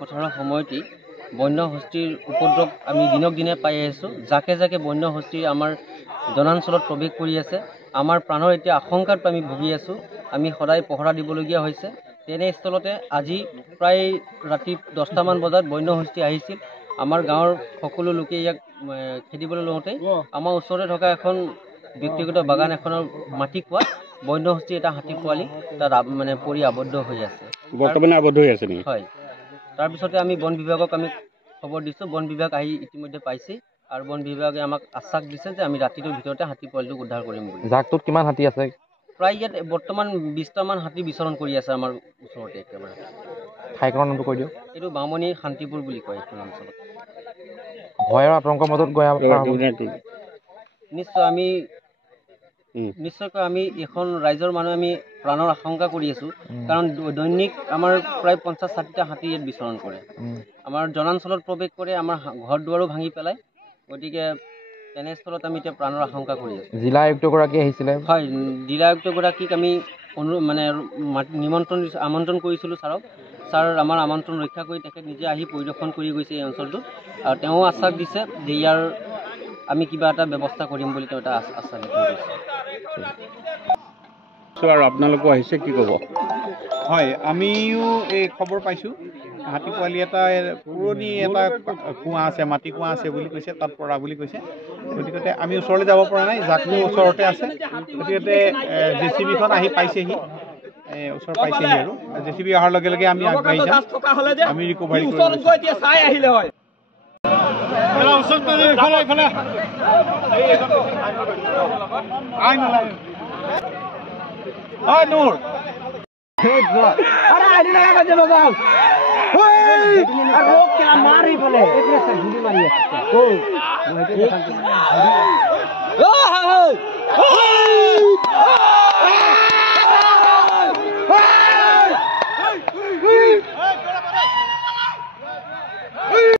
পথাৰৰ সময়তেই বন্য হস্তীৰ উপদ্ৰৱ আমি দিনক দিনে পাই আহিছোঁ। জাকে জাকে বন্য হস্তী আমাৰ জনাঞ্চলত প্ৰৱেশ কৰি আছে। আমাৰ প্ৰাণৰ এতিয়া আশংকাত আমি ভুগি আছোঁ। আমি সদায় পহৰা দিবলগীয়া হৈছে। তেনেস্থলতে আজি প্ৰায় ৰাতি 10টামান বজাত বন্য হস্তী আহিছিল। আমাৰ গাঁৱৰ সকলো লোকে ইয়াক খেদিবলৈ লওঁতে আমাৰ ওচৰতে থকা এখন ব্যক্তিগত বাগান এখনৰ মাটি কোৱাত বন্য হস্তী এটা হাতী পোৱালি তাত পৰি আবদ্ধ হৈ আছে। বৰ্তমানে আবদ্ধ হৈ আছে নেকি? হয়। তাৰপিছতে আমি বন বিভাগক আমি খবৰ দিছোঁ। বন বিভাগ আহি ইতিমধ্যে পাইছে আৰু বন বিভাগে আমাক আশ্বাস দিছে যে আমি ৰাতিটোৰ ভিতৰতে হাতী পোৱালিটোক উদ্ধাৰ কৰিম বুলি। জাকটোত কিমান হাতী আছে? প্ৰায় ইয়াত বৰ্তমান 20টামান হাতী বিচৰণ কৰি আছে আমাৰ ওচৰতে একেবাৰে। ঠাইখনৰ নামটো কৈ দিয়ক। এইটো বামুণী শান্তিপুৰ বুলি কয় এইখন অঞ্চলত। ভয়ৰ আতংকৰ মাজত নিশ্চয়কৈ আমি এখন ৰাইজৰ মানুহ আমি প্ৰাণৰ আশংকা কৰি আছোঁ। কাৰণ দৈনিক আমাৰ প্ৰায় 50-60টা হাতী ইয়াত বিচৰণ কৰে। আমাৰ জনাঞ্চলত প্ৰৱেশ কৰে, আমাৰ ঘৰ দুৱাৰো ভাঙি পেলায়। গতিকে তেনেস্থলত আমি এতিয়া প্ৰাণৰ আশংকা কৰি আছোঁ। জিলা আয়ুক্তগৰাকী আহিছিলে? হয়, জিলা আয়ুক্তগৰাকীক আমি আমন্ত্ৰণ কৰিছিলোঁ ছাৰক। ছাৰ আমাৰ আমন্ত্ৰণ ৰক্ষা কৰি তেখেত নিজে আহি পৰিদৰ্শন কৰি গৈছে এই অঞ্চলটো। আৰু তেওঁ আশ্বাস দিছে যে ইয়াৰ আমি কিবা এটা ব্যৱস্থা কৰিম বুলি তেওঁ এটা আশ্বাস দিছে। আৰু আপোনালোকো আহিছে, কি ক'ব? হয়, আমিও এই খবৰ পাইছোঁ। হাতী পোৱালি এটা পুৰণি এটা কুঁৱা আছে, মাটি কুঁৱা আছে বুলি কৈছে, তাত পৰা বুলি কৈছে। গতিকে আমি ওচৰলৈ যাব পৰা নাই, জাকটো ওচৰতে আছে। গতিকে JCB-খন আহি পাইছেহি, ওচৰ পাইছেহি আৰু JCB অহাৰ লগে লগে আমি আগবাঢ়ি যাম, আমি ৰিকভাৰী কৰিম। मारी